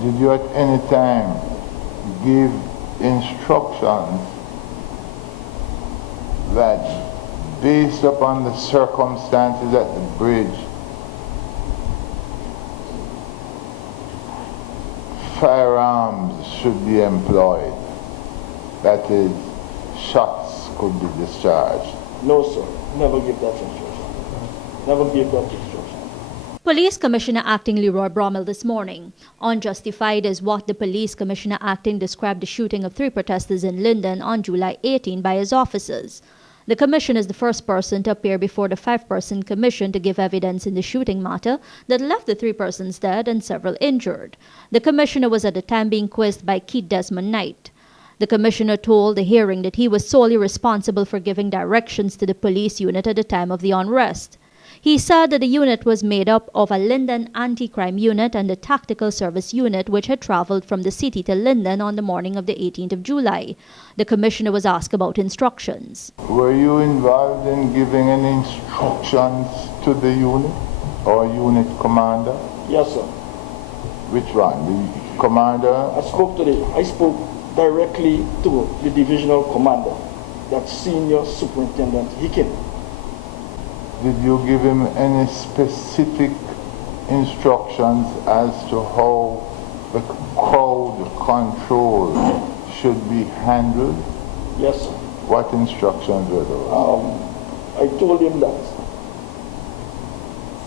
Did you at any time give instructions that, based upon the circumstances at the bridge, firearms should be employed? That is, shots could be discharged? No, sir. Never give that instruction. Never give that instruction. Police Commissioner Acting Leroy Brummel this morning. Unjustified is what the Police Commissioner Acting described the shooting of 3 protesters in Linden on July 18 by his officers. The commission is the first person to appear before the 5-person commission to give evidence in the shooting matter that left the 3 persons dead and several injured. The commissioner was at the time being quizzed by Keith Desmond Knight. The commissioner told the hearing that he was solely responsible for giving directions to the police unit at the time of the unrest. He said that the unit was made up of a Linden anti-crime unit and a tactical service unit which had traveled from the city to Linden on the morning of the 18th of July. The commissioner was asked about instructions. Were you involved in giving any instructions to the unit or unit commander? Yes, sir. Which one? The commander? I spoke directly to the divisional commander, that's Senior Superintendent Hicken. Did you give him any specific instructions as to how the crowd control should be handled? Yes, sir. What instructions were those? I told him that,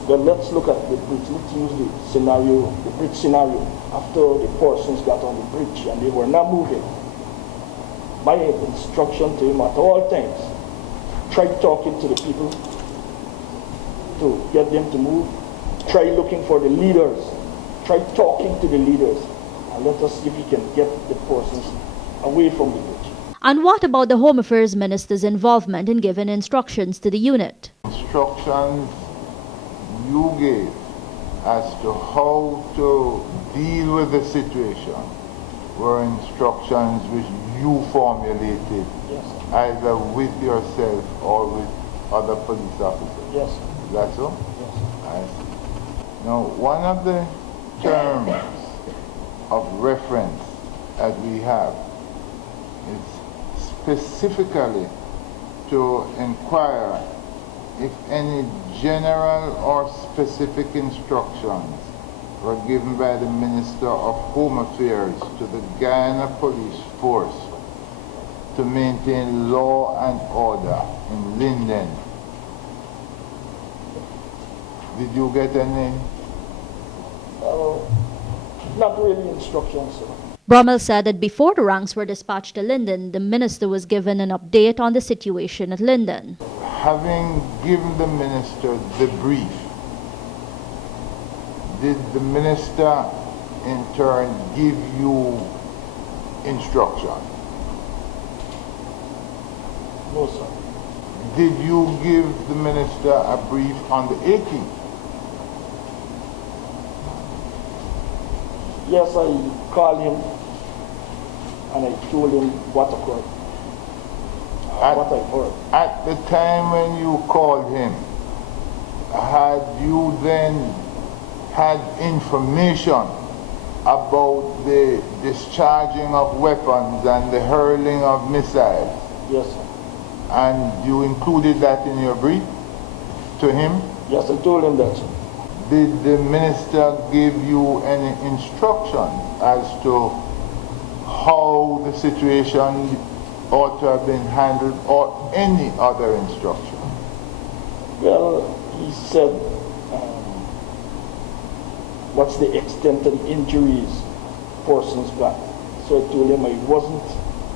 well, let's look at the bridge. Let's use the bridge scenario. After the persons got on the bridge and they were not moving, my instruction to him at all times, try talking to the people to get them to move. Try looking for the leaders. Try talking to the leaders. And let us see if we can get the persons away from the bridge. And what about the Home Affairs Minister's involvement in giving instructions to the unit? Instructions you gave as to how to deal with the situation were instructions which you formulated, yes, either with yourself or with other police officers. Yes, sir. Is that so? Yes. I see. Now, one of the terms of reference that we have is specifically to inquire if any general or specific instructions were given by the Minister of Home Affairs to the Guyana Police Force to maintain law and order in Linden. Did you get any? Not really instructions, sir. Brummel said that before the ranks were dispatched to Linden, the minister was given an update on the situation at Linden. Having given the minister the brief, did the minister in turn give you instruction? No, sir. Did you give the minister a brief on the 18th? Yes, I called him and I told him what occurred, what I heard. At the time when you called him, had you then had information about the discharging of weapons and the hurling of missiles? Yes, sir. And you included that in your brief to him? Yes, I told him that, sir. Did the minister give you any instruction as to how the situation ought to have been handled or any other instruction? Well, he said, what's the extent of the injuries persons got? So I told him I wasn't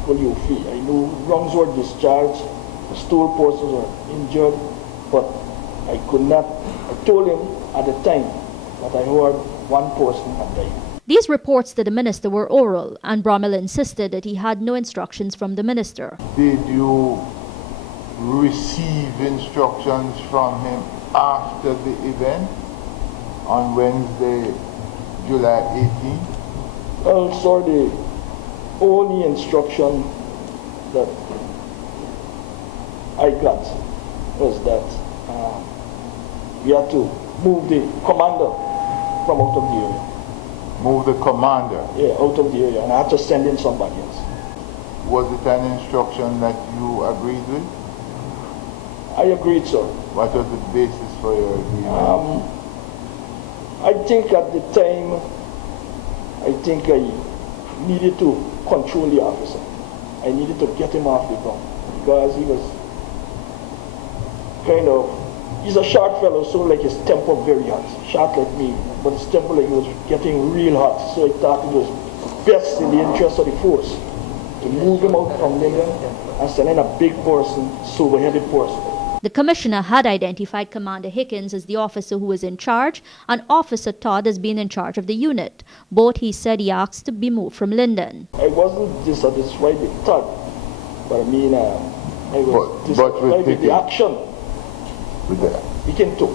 fully free. I knew rungs were discharged, the stool persons were injured, but I could not. I told him at the time that I heard one person had died. These reports to the minister were oral, and Brummel insisted that he had no instructions from the minister. Did you receive instructions from him after the event on Wednesday, July 18th? Well, sir, the only instruction that I got was that we had to move the commander from out of the area. move the commander. Yeah, out of the area, and I had to send in somebody else. Was it an instruction that you agreed with? I agreed, sir. What was the basis for your agreement? I think at the time, I needed to control the officer. I needed to get him off the ground because he was kind of, he's a short fellow, so like his temper very hot, short like me, but his temper like was getting real hot, so I thought it was best in the interest of the force to move him out from Linden and send in a big person, sober-headed person. The commissioner had identified Commander Hickens as the officer who was in charge and Officer Todd as being in charge of the unit. Both, he said, he asked to be moved from Linden. I wasn't dissatisfied with Todd, but I mean, I was dissatisfied with the action he came to.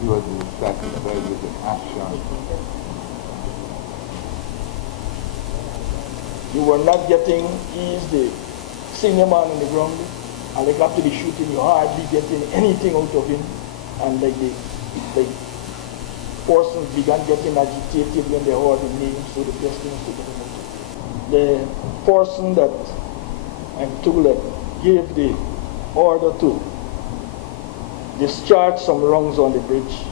He was dissatisfied with the action. You were not getting, he's the senior man on the ground, and like after the shooting, you hardly getting anything out of him, and like the persons began getting agitated when they heard the name, so the best thing is to get him out. The person that I'm told that gave the order to discharge some rungs on the bridge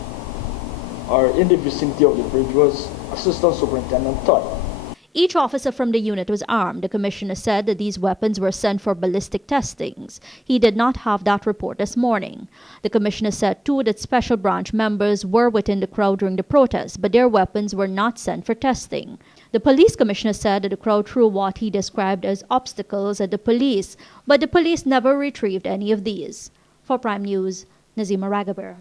or in the vicinity of the bridge was Assistant Superintendent Todd. Each officer from the unit was armed. The commissioner said that these weapons were sent for ballistic testings. He did not have that report this morning. The commissioner said, too, that special branch members were within the crowd during the protest, but their weapons were not sent for testing. The police commissioner said that the crowd threw what he described as obstacles at the police, but the police never retrieved any of these. For Prime News, Nazima Raghaber.